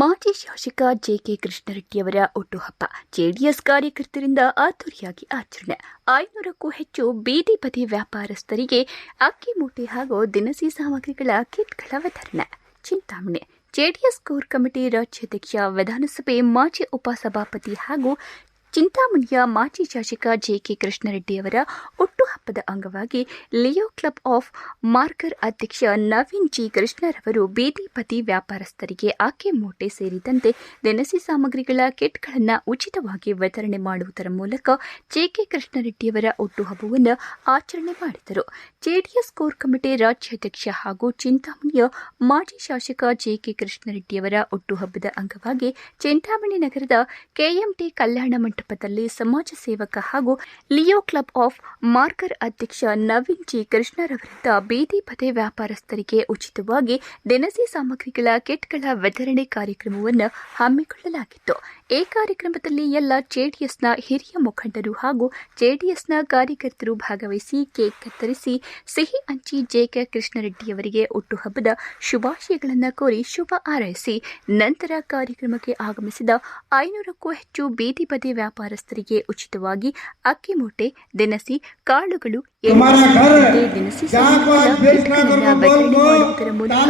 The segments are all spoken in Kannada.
ಮಾಜಿ ಶಾಸಕ ಜೆಕೆ ಕೃಷ್ಣರೆಡ್ಡಿಯವರ ಹುಟ್ಟುಹಬ್ಬ ಜೆಡಿಎಸ್ ಕಾರ್ಯಕರ್ತರಿಂದ ಅದ್ದೂರಿಯಾಗಿ ಆಚರಣೆ. 500ಕ್ಕೂ ಹೆಚ್ಚು ಬೀದಿ ಬದಿ ವ್ಯಾಪಾರಸ್ಥರಿಗೆ ಅಕ್ಕಿ ಮೂಟೆ ಹಾಗೂ ದಿನಸಿ ಸಾಮಗ್ರಿಗಳ ಕಿಟ್ಗಳ ವಿತರಣೆ. ಚಿಂತಾಮಣಿ ಜೆಡಿಎಸ್ ಕೋರ್ ಕಮಿಟಿ ರಾಜ್ಯಾಧ್ಯಕ್ಷ, ವಿಧಾನಸಭೆ ಮಾಜಿ ಉಪಸಭಾಪತಿ ಹಾಗೂ ಚಿಂತಾಮಣಿಯ ಮಾಜಿ ಶಾಸಕ ಜೆಕೆ ಕೃಷ್ಣರೆಡ್ಡಿಯವರ ಹುಟ್ಟುಹಬ್ಬದ ಅಂಗವಾಗಿ ಲಿಯೋ ಕ್ಲಬ್ ಆಫ್ ಮಾರ್ಕರ್ ಅಧ್ಯಕ್ಷ ನವೀನ್ ಜಿ ಕೃಷ್ಣರವರು ಬೀದಿ ಬದಿ ವ್ಯಾಪಾರಸ್ಥರಿಗೆ ಅಕ್ಕಿ ಮೂಟೆ ಸೇರಿದಂತೆ ದಿನಸಿ ಸಾಮಗ್ರಿಗಳ ಕಿಟ್ಗಳನ್ನು ಉಚಿತವಾಗಿ ವಿತರಣೆ ಮಾಡುವುದರ ಮೂಲಕ ಜೆಕೆ ಕೃಷ್ಣರೆಡ್ಡಿಯವರ ಹುಟ್ಟುಹಬ್ಬವನ್ನು ಆಚರಣೆ ಮಾಡಿದರು. ಜೆಡಿಎಸ್ ಕೋರ್ ಕಮಿಟಿ ರಾಜ್ಯಾಧ್ಯಕ್ಷ ಹಾಗೂ ಚಿಂತಾಮಣಿಯ ಮಾಜಿ ಶಾಸಕ ಜೆಕೆ ಕೃಷ್ಣರೆಡ್ಡಿಯವರ ಹುಟ್ಟುಹಬ್ಬದ ಅಂಗವಾಗಿ ಚಿಂತಾಮಣಿ ನಗರದ ಕೆಎಂಟಿ ಕಲ್ಯಾಣ ಮಂಟಪದಲ್ಲಿ ಸಮಾಜ ಸೇವಕ ಹಾಗೂ ಲಿಯೋ ಕ್ಲಬ್ ಆಫ್ ಮಾರ್ಕರ್ ಅಧ್ಯಕ್ಷ ನವೀನ್ ಜಿ ಕೃಷ್ಣರವರಿಂದ ಬೀದಿ ಬದಿ ವ್ಯಾಪಾರಸ್ಥರಿಗೆ ಉಚಿತವಾಗಿ ದಿನಸಿ ಸಾಮಗ್ರಿಗಳ ಕಿಟ್ಗಳ ವಿತರಣೆ ಕಾರ್ಯಕ್ರಮವನ್ನು ಹಮ್ಮಿಕೊಳ್ಳಲಾಗಿತ್ತು. ಈ ಕಾರ್ಯಕ್ರಮದಲ್ಲಿ ಎಲ್ಲ ಜೆಡಿಎಸ್ನ ಹಿರಿಯ ಮುಖಂಡರು ಹಾಗೂ ಜೆಡಿಎಸ್ನ ಕಾರ್ಯಕರ್ತರು ಭಾಗವಹಿಸಿ ಕೇಕ್ ಕತ್ತರಿಸಿ ಸಿಹಿ ಹಂಚಿ ಜೆಕೆ ಕೃಷ್ಣರೆಡ್ಡಿಯವರಿಗೆ ಹುಟ್ಟುಹಬ್ಬದ ಶುಭಾಶಯಗಳನ್ನು ಕೋರಿ ಶುಭ ಹಾರೈಸಿ ನಂತರ ಕಾರ್ಯಕ್ರಮಕ್ಕೆ ಆಗಮಿಸಿದ 500ಕ್ಕೂ ಹೆಚ್ಚು ಬೀದಿ ಬದಿ ವ್ಯಾಪಾರಸ್ಥರಿಗೆ ಉಚಿತವಾಗಿ ಅಕ್ಕಿ ಮೂಟೆ, ದಿನಸಿ ಕಾಳುಗಳು, ದಿನಸಿ ಸಾಮಗ್ರಿಗಳ ಕಿಟ್ಗಳನ್ನು ವಿತರಣೆ ಮಾಡುವುದರ ಮೂಲಕ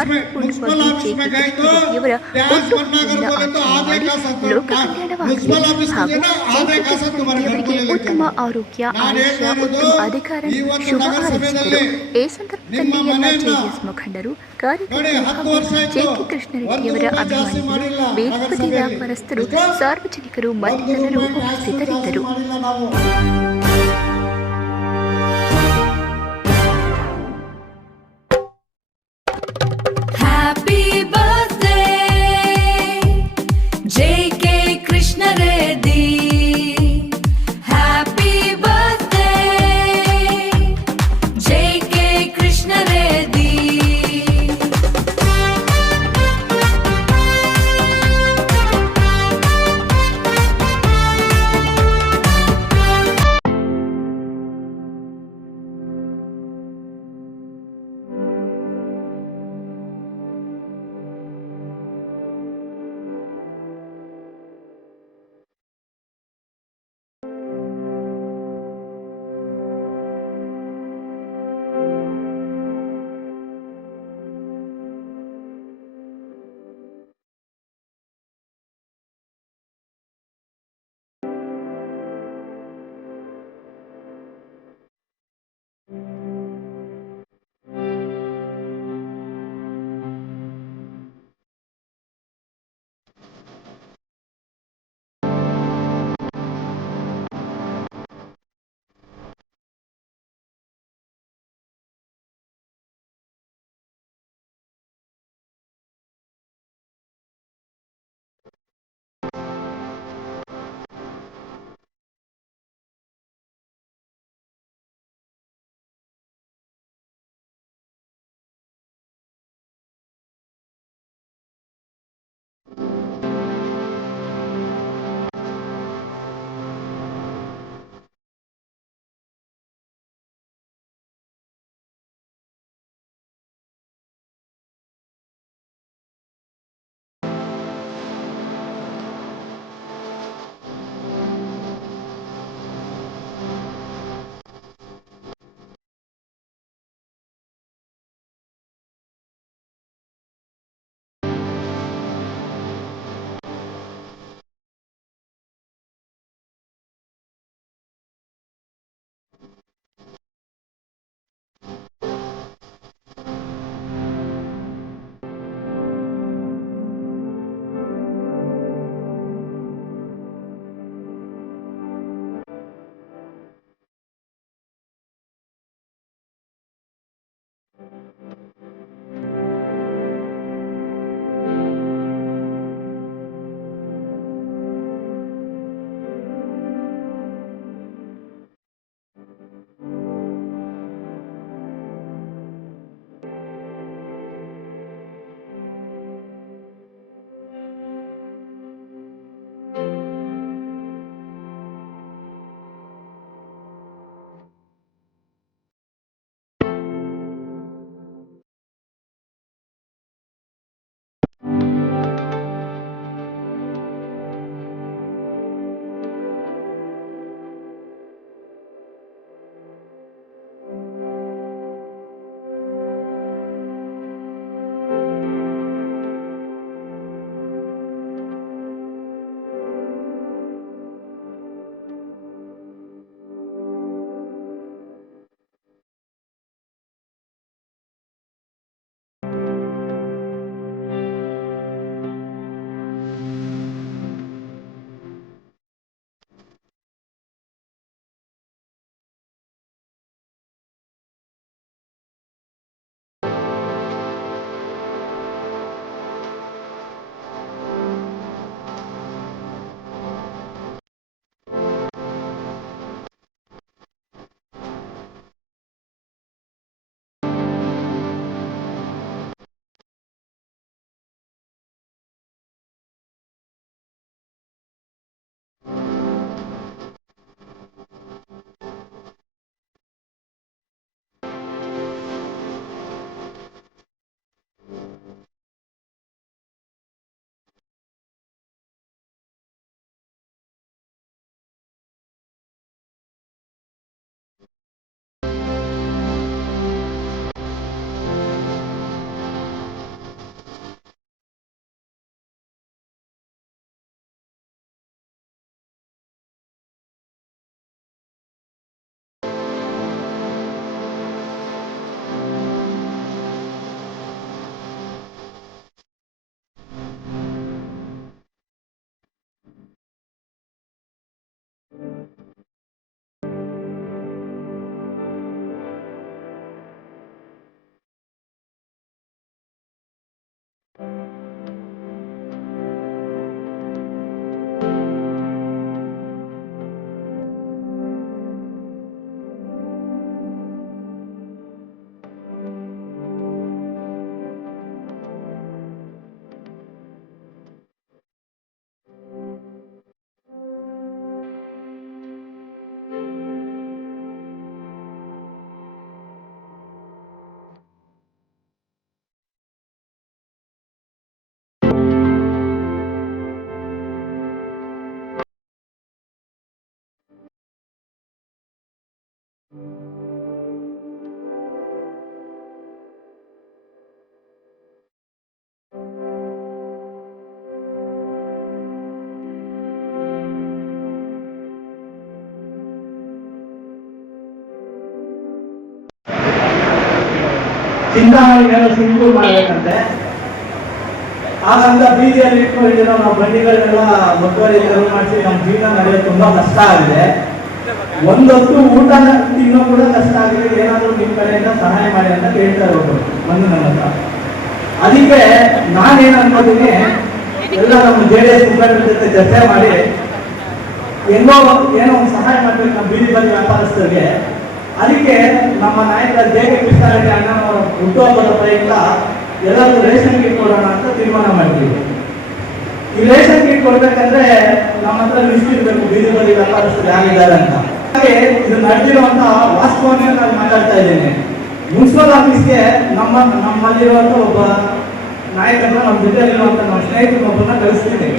ಅರ್ಥಪೂರ್ಣವಾಗಿ ಜೆಕೆ ಕೃಷ್ಣರೆಡ್ಡಿಯವರ ಹುಟ್ಟುಹಬ್ಬವನ್ನು ಆಚರಣೆ ಮಾಡಿ ಲೋಕ ಕಲ್ಯಾಣವಾಗಲಿ ಹಾಗೂ ಜೆಕೆ ಕೃಷ್ಣರೆಡ್ಡಿಯವರಿಗೆ ಉತ್ತಮ ಆರೋಗ್ಯ, ಆಯುಷ್ಯ, ಉತ್ತಮ ಅಧಿಕಾರ ಶುಭ ಹಾರೈಸಿದರು. ಈ ಸಂದರ್ಭದಲ್ಲಿ ಎಲ್ಲ ಜೆಡಿಎಸ್ ಮುಖಂಡರು, ಕಾರ್ಯಕರ್ತರು ಹಾಗೂ ಜೆಕೆ ಕೃಷ್ಣರೆಡ್ಡಿಯವರ ಅಭಿಮಾನಿಗಳು, ಬೀದಿ ಬದಿ ವ್ಯಾಪಾರಸ್ಥರು, ಸಾರ್ವಜನಿಕರು ಮತ್ತಿತರರು ಉಪಸ್ಥಿತರಿದ್ದರು. ಚಿಂತಾಮಣಿಗೆಲ್ಲ ಸಿಂಗು ಮಾಡಬೇಕಂತೆ. ಹಾಗಂತ ಬೀದಿಯಲ್ಲಿ ಇಟ್ಕೊಂಡಿರೋ ನಾವು ಬಂಡಿಗಳನ್ನೆಲ್ಲ ಒತ್ತುವರಿ ತೆರವು ಮಾಡಿಸಿ ನಮ್ಮ ಜೀವನ ನಡೆಯೋದು ತುಂಬಾ ಕಷ್ಟ ಆಗಿದೆ. ಒಂದೊತ್ತು ಊಟ ತಿನ್ನೋ ಕೂಡ ಕಷ್ಟ ಆಗಿದೆ. ಏನಾದರೂ ನಿಮ್ಮ ಕಡೆಯಿಂದ ಸಹಾಯ ಮಾಡಿ ಅಂತ ಕೇಳ್ತಾರೆ ಒಬ್ಬರು ಬಂದು ನನ್ನ ಹತ್ರ. ಅದಕ್ಕೆ ನಾನೇನು ಅನ್ಕೋತೀನಿ, ಎಲ್ಲ ನಮ್ಮ JDS ಮುಖಂಡರ ಜೊತೆ ಚರ್ಚೆ ಮಾಡಿ ಏನೋ ಒಂದು ಸಹಾಯ ಮಾಡ್ಬೇಕು ನಮ್ಮ ಬೀದಿ ಬದಿ ವ್ಯಾಪಾರಸ್ಥರಿಗೆ. ಅದಕ್ಕೆ ನಮ್ಮ ನಾಯಕ JK ಕೃಷ್ಣಾರೆಡ್ಡಿ ಅಣ್ಣನವರ ಹುಟ್ಟುಹಬ್ಬದ ಪ್ರಯುಕ್ತ ಎಲ್ಲರೂ ರೇಷನ್ ಕಿಟ್ ಕೊಡೋಣ ಅಂತ ತೀರ್ಮಾನ ಮಾಡಿದ್ದೀವಿ. ಈ ರೇಷನ್ ಕಿಟ್ ಕೊಡ್ಬೇಕಂದ್ರೆ ನಮ್ಮ ಹತ್ರ ಲಿಸ್ಟ್ ಇರಬೇಕು ಬೀದಿ ಬದಿ ವ್ಯಾಪಾರಸ್ಥರು ಯಾರಿದ್ದಾರೆ ಅಂತ. ಹಾಗೆ ಇದು ನಡೆದಿರುವಂತಹ ವಾಸ್ತವವನ್ನು ನಾನು ಮಾತಾಡ್ತಾ ಇದ್ದೇನೆ. ಮುನ್ಸಿಪಲ್ ಆಫೀಸ್ಗೆ ನಮ್ಮಲ್ಲಿರುವಂತ ಒಬ್ಬ ನಾಯಕರನ್ನ ನಮ್ಮ ಜೊತೆಯಲ್ಲಿರುವಂತ ನಮ್ಮ ಸ್ನೇಹಿತರೊಬ್ಬರನ್ನ ಕಳಿಸ್ತೀನಿ,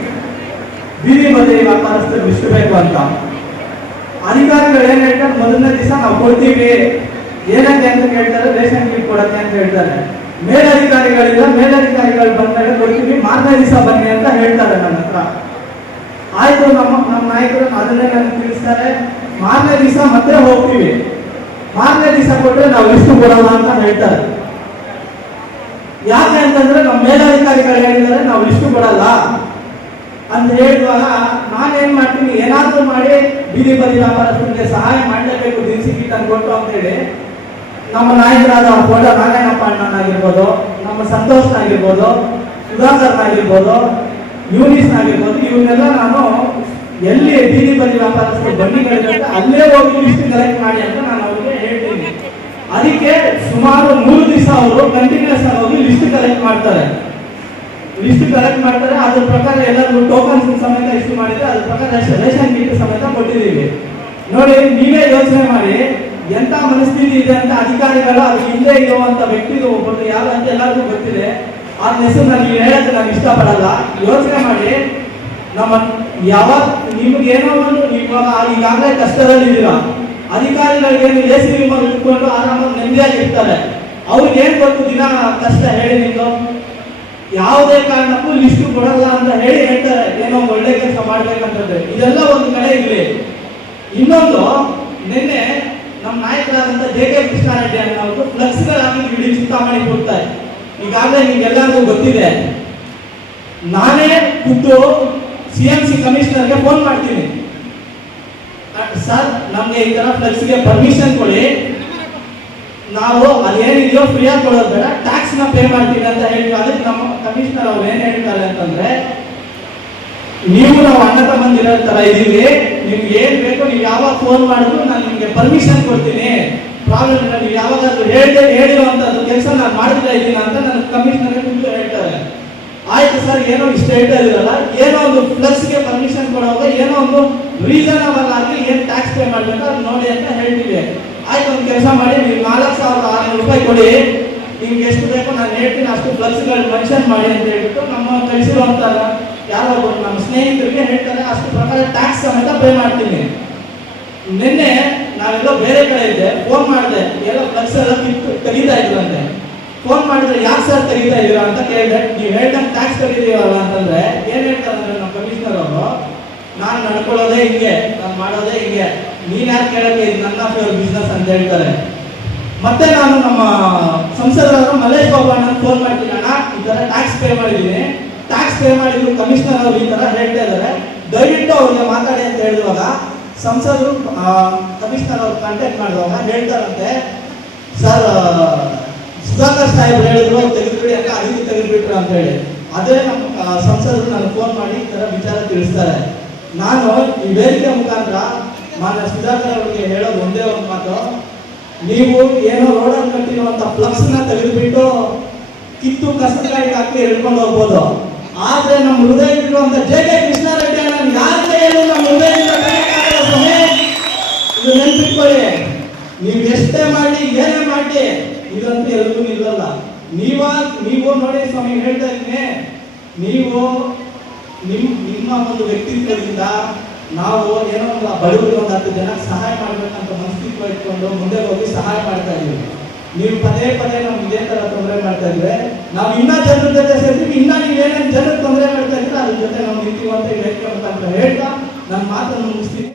ಬೀದಿ ಬದಿ ವ್ಯಾಪಾರಸ್ಥರು ಲಿಸ್ಟ್ ಬೇಕು ಅಂತ. ಅಧಿಕಾರಿಗಳು ಏನ್ ಹೇಳ್ತಾರೆ, ಮೊದಲನೇ ದಿವಸ ನಾವು ಕೊಡ್ತೀವಿ, ಏನಕ್ಕೆ ಅಂತ ಕೇಳ್ತಾರೆ, ರೇಷನ್ ಕಿಟ್ ಕೊಡಕ್ಕೆ ಅಂತ ಹೇಳ್ತಾರೆ. ಮೇಲಧಿಕಾರಿಗಳು ಬಂದಾಗ ಕೊಡ್ತೀವಿ, ಮಾರನೇ ದಿವಸ ಬನ್ನಿ ಅಂತ ಹೇಳ್ತಾರೆ ನನ್ನ ಹತ್ರ. ಆಯ್ತು, ನಮ್ಮ ನಾಯಕರು ಅದನ್ನೇ ನನಗೆ ತಿಳಿಸ್ತಾರೆ. ಮಾರನೇ ದಿವಸ ಮತ್ತೆ ಹೋಗ್ತೀವಿ, ಮಾರನೇ ದಿವಸ ಕೊಟ್ಟರೆ ನಾವು ಲಿಸ್ಟ್ ಕೊಡೋಣ ಅಂತ ಹೇಳ್ತಾರೆ. ಯಾಕೆ ಅಂತಂದ್ರೆ ನಮ್ಮ ಮೇಲಧಿಕಾರಿಗಳು ಹೇಳಿದ್ದಾರೆ ನಾವು ಲಿಸ್ಟ್ ಕೊಡಲ್ಲ ಅಂತ ಹೇಳುವಾಗ ನಾನೇನ್ ಮಾಡ್ತೀನಿ, ಏನಾದ್ರೂ ಮಾಡಿ ಬೀದಿ ಬದಿ ವ್ಯಾಪಾರಸ್ಥರಿಗೆ ಸಹಾಯ ಮಾಡಲೇಬೇಕು ದಿನಸಿ ಕಿಟ್ ಕೊಟ್ಟು ಅಂತ ಹೇಳಿ ನಮ್ಮ ನಾಯಕರಾದ ಕೋಟ ನಾರಾಯಣಪ್ಪ ಅಣ್ಣನಾಗಿರ್ಬೋದು, ನಮ್ಮ ಸಂತೋಷ್ನಾಗಿರ್ಬೋದು, ಸುಧಾಕರ್ನಾಗಿರ್ಬೋದು, ಯೂನಿಸ್ನಾಗಿರ್ಬೋದು, ಇವನ್ನೆಲ್ಲ ನಾನು ಎಲ್ಲಿ ಬೀದಿ ಬದಿ ವ್ಯಾಪಾರಸ್ಥರು ಬಂಡಿಗಳಿರುತ್ತೆ ಅಲ್ಲೇ ಹೋಗಿ ಲಿಸ್ಟ್ ಕಲೆಕ್ಟ್ ಮಾಡಿ ಅಂತ ನಾನು ಅವ್ರಿಗೆ ಹೇಳ್ತೀನಿ. ಅದಕ್ಕೆ ಸುಮಾರು 3 ದಿವಸ ಅವರು ಕಂಟಿನ್ಯೂಸ್ ಆಗಿ ಹೋಗಿ ಲಿಸ್ಟ್ ಕಲೆಕ್ಟ್ ಮಾಡ್ತಾರೆ. ಅದ್ರ ಪ್ರಕಾರ ಎಲ್ಲರೂ ಟೋಕನ್ಸ್ ಸಮೇತ ಇಶ್ಯೂ ಮಾಡಿದ್ರೆ ಅದ್ರ ಪ್ರಕಾರ ರೇಷನ್ ಕಿಟ್ ಸಮೇತ ಕೊಟ್ಟಿದ್ದೀವಿ. ನೋಡಿ, ನೀವೇ ಯೋಚನೆ ಮಾಡಿ ಎಂತ ಮನಸ್ಥಿತಿ ಇದೆ ಅಂತ. ಅಧಿಕಾರಿಗಳು ಅದು ಹಿಂದೆ ಇರುವಂತ ವ್ಯಕ್ತಿ ಒಬ್ಬರು ಯಾರು ಅಂತ ಎಲ್ಲರಿಗೂ ಗೊತ್ತಿದೆ. ಆ ಹೆಸರು ನನಗೆ ಹೇಳಕ್ಕೆ ನಾನು ಇಷ್ಟಪಡಲ್ಲ. ಯೋಚನೆ ಮಾಡಿ, ನಿಮ್ಗೆ ಏನೋ ಒಂದು ಈಗಾಗಲೇ ಕಷ್ಟದಲ್ಲಿದ್ದೀರಾ, ಅಧಿಕಾರಿಗಳಿಗೇನು AC ರೂಮಲ್ಲಿ ಇಟ್ಕೊಂಡು ಆರಾಮಾಗಿ ನೆಮ್ಮದಿಯಾಗಿ ಇರ್ತಾರೆ. ಅವ್ರಿಗೆ ಏನ್ ಗೊತ್ತು ದಿನ ಕಷ್ಟ ಹೇಳಿ ನಿಮ್ದು. ಯಾವುದೇ ಕಾರಣಕ್ಕೂ ಲಿಸ್ಟ್ ಕೊಡಲ್ಲ ಅಂತ ಹೇಳ್ತಾರೆ, ಏನೋ ಒಂದು ಒಳ್ಳೆ ಕೆಲಸ ಮಾಡ್ಬೇಕಂತಂದ್ರೆ. ಇದೆಲ್ಲ ಒಂದು ಕಡೆ ಇರಲಿ. ಇನ್ನೊಂದು, ನಿನ್ನೆ ನಮ್ಮ ನಾಯಕರಾದಂತ JK ಕೃಷ್ಣಾರೆಡ್ಡಿ ಅನ್ನೋದು ಫ್ಲೆಕ್ಸ್ಗಳಾಗಿ ಇಡೀ ಚಿಂತಾಮಣಿ ಕೊಡ್ತಾರೆ. ಈಗಾಗಲೇ ನಿಮ್ಗೆಲ್ಲರಿಗೂ ಗೊತ್ತಿದೆ. ನಾನೇ ಖುದ್ದು CMC ಕಮಿಷನರ್ಗೆ ಫೋನ್ ಮಾಡ್ತೀನಿ, ಸರ್ ನಮ್ಗೆ ಈ ತರ ಫ್ಲೆಕ್ಸ್ಗೆ ಪರ್ಮಿಷನ್ ಕೊಡಿ, ನಾವು ಅದೇನಿದೆಯೋ ಫ್ರೀಯಾಗಿ ಕೊಡೋದು ಬೇಡ, ಟ್ಯಾಕ್ಸ್ ನ ಪೇ ಮಾಡ್ತೀವಿ ಅಂತ ಹೇಳ್ತೀವಿ. ಅದಕ್ಕೆ ನಮ್ಮ ಕಮಿಷನರ್ ಅವ್ರು ಏನ್ ಹೇಳ್ತಾರೆ ಅಂತಂದ್ರೆ, ನಾವು ಅಣ್ಣ ತಮ್ಮಂದಿರೋ ತರ ಇದೀವಿ, ನಿಮ್ಗೆ ಏನ್ ಬೇಕೋ ನೀವು ಯಾವಾಗ ಫೋನ್ ಮಾಡಿದ್ರು ನಾನು ನಿಮ್ಗೆ ಪರ್ಮಿಷನ್ ಕೊಡ್ತೀನಿ, ಪ್ರಾಬ್ಲಮ್ ಇಲ್ಲ, ನೀವು ಯಾವಾಗಾದ್ರೂ ಹೇಳಿರುವಂತದ್ದು ಕೆಲಸ ನಾನು ಮಾಡ್ತಾ ಇದ್ದೀನಿ ಅಂತ ನನ್ನ ಕಮಿಷನರ್ ಹೇಳ್ತಾರೆ. ಆಯ್ತು ಸರ್, ಏನೋ ಇಷ್ಟ ಹೇಳ್ತಾ ಇದ್ದೀರಲ್ಲ, ಏನೋ ಒಂದು ಫ್ಲೆಕ್ಸ್ಗೆ ಪರ್ಮಿಷನ್ ಕೊಡುವಾಗ ಏನೋ ಒಂದು ರೀಸನಬಲ್ ಆಗಿ ಏನ್ ಟ್ಯಾಕ್ಸ್ ಪೇ ಮಾಡ್ಬೇಕು ಅದು ನೋಡಿ ಅಂತ ಹೇಳ್ತೀವಿ. ಆಯ್ತು, ಒಂದು ಕೆಲಸ ಮಾಡಿ, ನೀವು 4,600 ರೂಪಾಯಿ ಕೊಡಿ, ನಿಮ್ಗೆ ಎಷ್ಟು ಬೇಕೋ ನಾನು ಹೇಳ್ತೀನಿ ಅಷ್ಟು ಫ್ಲೆಕ್ಸ್ಗಳು ಮೆನ್ಷನ್ ಮಾಡಿ ಅಂತ ಹೇಳ್ಬಿಟ್ಟು ನಮ್ಮ ಕಳಿಸಿರುವಂತ ಯಾರೋ ಒಬ್ಬರು ನಮ್ಮ ಸ್ನೇಹಿತರಿಗೆ ಹೇಳ್ತಾರೆ. ಅಷ್ಟು ಪ್ರಕಾರ ಟ್ಯಾಕ್ಸ್ ಸಮೇತ ಪೇ ಮಾಡ್ತೀನಿ. ನಿನ್ನೆ ನಾವೆಲ್ಲೋ ಬೇರೆ ಕಡೆ ಇದ್ದೆ, ಫೋನ್ ಮಾಡಿದೆ, ಎಲ್ಲ ಫ್ಲೆಕ್ಸ್ ಎಲ್ಲ ತೆಗಿತಾ ಇದ್ರಂತೆ. ಫೋನ್ ಮಾಡಿದ್ರೆ ಯಾಕೆ ಸರ್ ತೆಗಿತಾ ಇದೀರಾ ಅಂತ ಕೇಳಿದೆ. ನೀವು ಹೇಳ್ದಂಗೆ ಟ್ಯಾಕ್ಸ್ ತೆಗಿದೀವಲ್ಲ ಅಂತಂದ್ರೆ ಏನ್ ಹೇಳ್ತಾರೆ ಅಂದ್ರೆ ನಮ್ಮ ಕಮಿಷನರ್ ಅವರು, ನಾನು ನಡ್ಕೊಳ್ಳೋದೇ ಹಿಂಗೆ, ನಾನು ಮಾಡೋದೇ ಹಿಂಗೆ, ನೀನ್ ಯಾರು ಕೇಳಕ್ಕೆ, ಇದು ನನ್ನ ಫೇವರ್ ಬಿಸ್ನೆಸ್ ಅಂತ ಹೇಳ್ತಾರೆ. ಮತ್ತೆ ನಾನು ನಮ್ಮ ಸಂಸದರಾದ ಮಲ್ಲೇಶ್ ಬಾಬು ಅಣ್ಣ ಫೋನ್ ಮಾಡ್ತೀನಿ, ಅಣ್ಣ ಈ ತರ ಟ್ಯಾಕ್ಸ್ ಪೇ ಮಾಡಿದ್ದೀನಿ, ಟ್ಯಾಕ್ಸ್ ಪೇ ಮಾಡಿದ್ರು ಕಮಿಷನರ್ ಅವರು ಈ ತರ ಹೇಳ್ತಾ ಇದ್ದಾರೆ, ದಯವಿಟ್ಟು ಅವ್ರಿಗೆ ಮಾತಾಡಿ ಅಂತ ಹೇಳಿರುವಾಗ ಸಂಸದರು ಕಮಿಷನರ್ ಅವ್ರು ಕಾಂಟ್ಯಾಕ್ಟ್ ಮಾಡಿದಾಗ ಹೇಳ್ತಾರಂತೆ, ಸರ್ ಸುಧಾಕರ್ ಸಾಹೇಬ್ ಹೇಳಿದ್ರು ತೆಗೆದುಬಿಡಿ ಅಂತ, ಅದಕ್ಕೆ ತೆಗೆದುಬಿಟ್ರು ಅಂತ ಹೇಳಿ. ಅದೇ ನಮ್ಮ ಸಂಸದರು ನನಗೆ ಫೋನ್ ಮಾಡಿ ಈ ತರ ವಿಚಾರ ತಿಳಿಸ್ತಾರೆ. ನಾನು ಈ ವೇದಿಕೆ ಮುಖಾಂತರ ಮಾನ್ಯ ಸುಧಾಕರ್ ಅವರಿಗೆ ಹೇಳೋದು ಒಂದೇ ಒಂದು ಮಾತು, ನೀವು ಏನೋ ರೋಡಲ್ಲಿ ಕಟ್ಟಿರುವಂತ ಫ್ಲಕ್ಸ್ ನ ತೆಗೆದುಬಿಟ್ಟು ಕಿತ್ತು ಕಸದ ಗಾಡಿಗೆ ಹಾಕಿ ಹಿಡ್ಕೊಂಡು ಹೋಗ್ಬೋದು, ಆದ್ರೆ ನಮ್ಮ ಹೃದಯದಲ್ಲಿರುವಂತ JK ಕೃಷ್ಣಾರೆಡ್ಡಿ ಅಣ್ಣ ಯಾರಿಗೆ ಏನು ನಮ್ಮ ಹೃದಯದಿಂದ ಇದು ನೆನ್ಪಿಟ್ಕೊಳ್ಳಿ. ನೀವು ಎಷ್ಟೇ ಮಾಡಿ ಏನೇ ಮಾಡಿ ಇದಂತೂ ಎಲ್ಲರೂ ನಿಲ್ಲಲ್ಲ. ನೀವು ನೋಡಿ ಸ್ವಾಮಿ ಹೇಳ್ತಾ ಇದ್ದೀನಿ, ನೀವು ನಿಮ್ಮ ಒಂದು ವ್ಯಕ್ತಿತ್ವದಿಂದ ನಾವು ಏನೋ ಒಂದು ಬಡವರಿಗೆ ಒಂದು 10 ಜನ ಸಹಾಯ ಮಾಡ್ಬೇಕಂತ ಮನಸ್ಥಿತಿ ಇಟ್ಕೊಂಡು ಮುಂದೆ ಹೋಗಿ ಸಹಾಯ ಮಾಡ್ತಾ ಇದೀವಿ. ನೀವು ಪದೇ ನಮ್ಗೆ ಇದೇ ತರ ತೊಂದರೆ ಮಾಡ್ತಾ ಇದ್ರೆ ನಾವು ಇನ್ನ ಜನರ ಜೊತೆ ಸೇರ್ತೀವಿ, ಇನ್ನ ನೀವು ಏನೇನು ಜನರಿಗೆ ತೊಂದರೆ ಮಾಡ್ತಾ ಇದ್ರೆ ಅದ್ರ ಜೊತೆ ನಾವು ನಿಂತೀವಿ ಅಂತ ಹೇಳ್ತಾ ನನ್ನ ಮಾತನ್ನು ಮುಗಿಸ್ತೀನಿ.